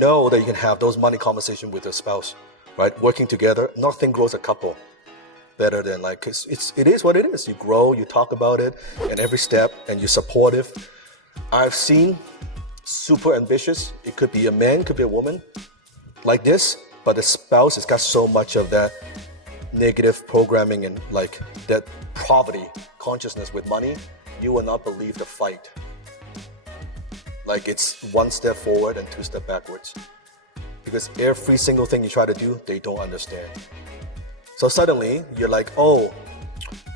know that you can have those money conversations with your spouse, right? Working together, nothing grows a couple better than like, it is what it is. You grow, you talk about it, and every step, and you're supportive. I've seen super ambitious, it could be a man, could be a woman, like this, but the spouse has got so much of that negative programming and like that poverty consciousness with money, you will not believe the fight. Like it's one step forward and two steps backwards. Because every single thing you try to do, they don't understand. So suddenly you're like, oh,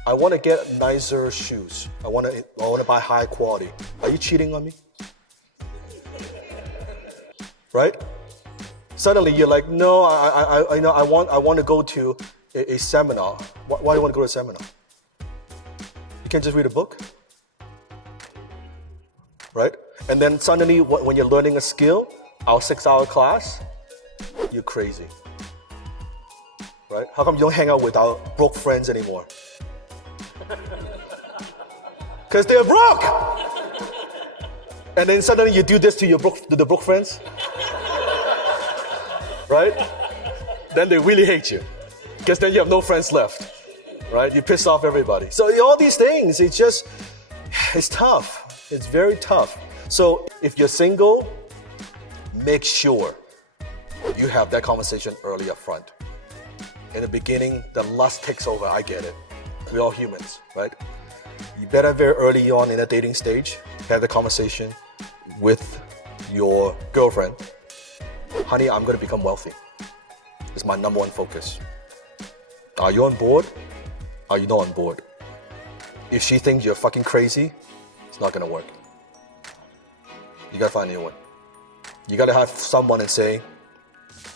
I want to get nicer shoes. I want to buy high quality. Are you cheating on me? Right? Suddenly you're like, no, I want to go to a seminar. Why do you want to go to a seminar? You can't just read a book, right? And then suddenly when you're learning a skill, our 6-hour class, you're crazy, right? How come you don't hang out with our broke friends anymore? Because they're broke. And then suddenly you do this to the broke friends, right? Then they really hate you, because then you have no friends left, right? You piss off everybody. So all these things, it's tough. It's very tough. So if you're single, make sure you have that conversation early up front. In the beginning, the lust takes over. I get it. We're all humans, right? You better very early on in the dating stage have the conversation with your girlfriend. Honey, I'm going to become wealthy. It's my number one focus. Are you on board? Are you not on board? If she thinks you're fucking crazy, it's not going to work. You got to find a new one. You got to have someone and say,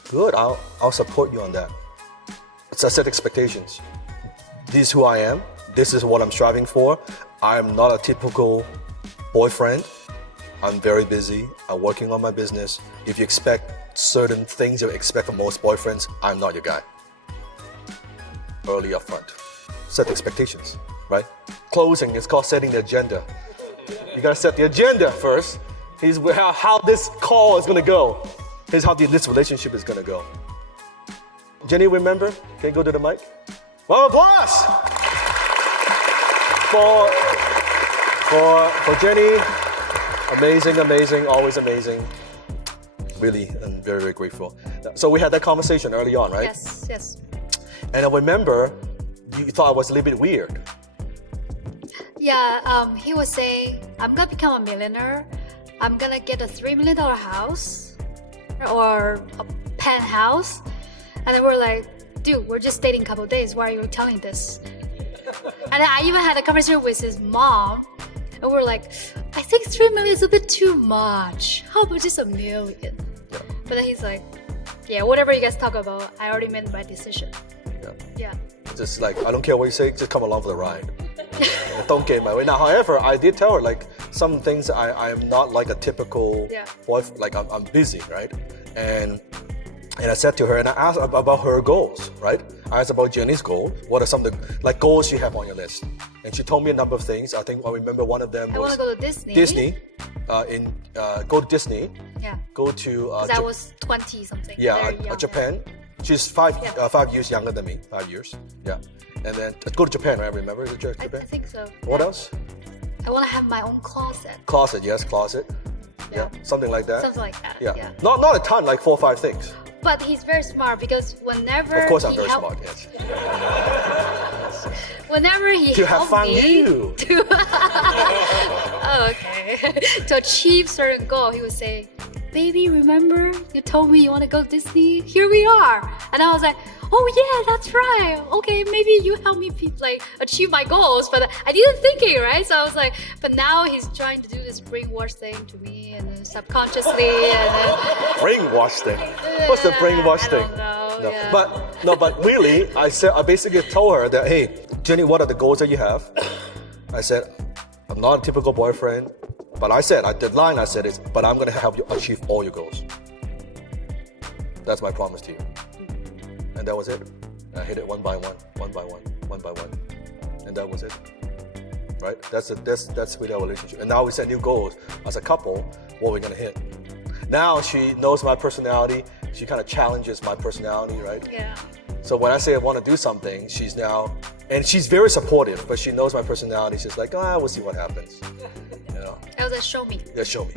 good, I'll support you on that. So set expectations. This is who I am. This is what I'm striving for. I'm not a typical boyfriend. I'm very busy. I'm working on my business. If you expect certain things you expect from most boyfriends, I'm not your guy. Early up front. Set expectations, right? Closing is called setting the agenda. You gotta set the agenda first. Here's how this call is gonna go. Here's how this relationship is gonna go. Jennie, remember? Can you go to the mic? Well, applause! For Jennie, amazing, always amazing. Really, I'm very, very grateful. So we had that conversation early on, right? Yes. And I remember you thought I was a little bit weird. Yeah, he was saying, I'm gonna become a millionaire. I'm gonna get a $3 million house or a penthouse. And then we're like, dude, we're just dating a couple of days. Why are you telling this? And then I even had a conversation with his mom. And we're like, I think 3 million is a bit too much. How about just $1 million? Yeah. But then he's like, yeah, whatever you guys talk about, I already made my decision. Yeah. Just like, I don't care what you say, just come along for the ride. Don't get in my way. Now, however, I did tell her like some things I am not like a typical boyfriend, like I'm busy, right? And I said to her, and I asked about her goals, right? I asked about Jennie's goals. What are some of the like goals you have on your list? And she told me a number of things. I think I remember one of them was I want to go to Disney. Go to Disney. Yeah. Go to. I was 20 something. Yeah, Japan. She's 5 years younger than me. 5 years. Yeah. And then go to Japan, right? Remember? Japan? I think so. What else? I want to have my own closet. Closet. Yeah. Something like that. Something like that. Yeah. Not a ton, like 4 or 5 things. But he's very smart because whenever of course I'm very smart, yes. Whenever he to have fun you. To achieve certain goal, he would say, baby, remember you told me you want to go to Disney? Here we are. And I was like, oh yeah, that's right. Okay, maybe you help me achieve my goals. But I didn't think it, right? So I was like, but now he's trying to do this brainwash thing to me and then subconsciously. And then, brainwash thing? What's the brainwash thing? I don't know. But really, I basically told her that, hey, Jennie, what are the goals that you have? I said, I'm not a typical boyfriend. But I said, but I'm going to help you achieve all your goals. That's my promise to you. And that was it. I hit it one by one. And that was it. Right? That's with our relationship. And now we set new goals as a couple, what we're going to hit. Now she knows my personality. She kind of challenges my personality, right? Yeah. So when I say I want to do something, she's now, and she's very supportive, but she knows my personality. She's like, we'll see what happens. You know? I was like, show me. Yeah, show me.